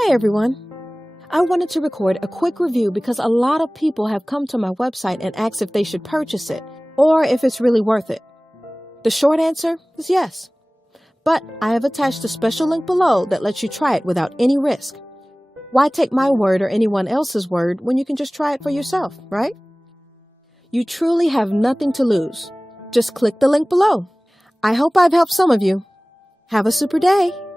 Hey everyone! I wanted to record a quick review because a lot of people have come to my website and asked if they should purchase it or if it's really worth it. The short answer is yes. But I have attached a special link below that lets you try it without any risk. Why take my word or anyone else's word when you can just try it for yourself, right? You truly have nothing to lose. Just click the link below. I hope I've helped some of you. Have a super day!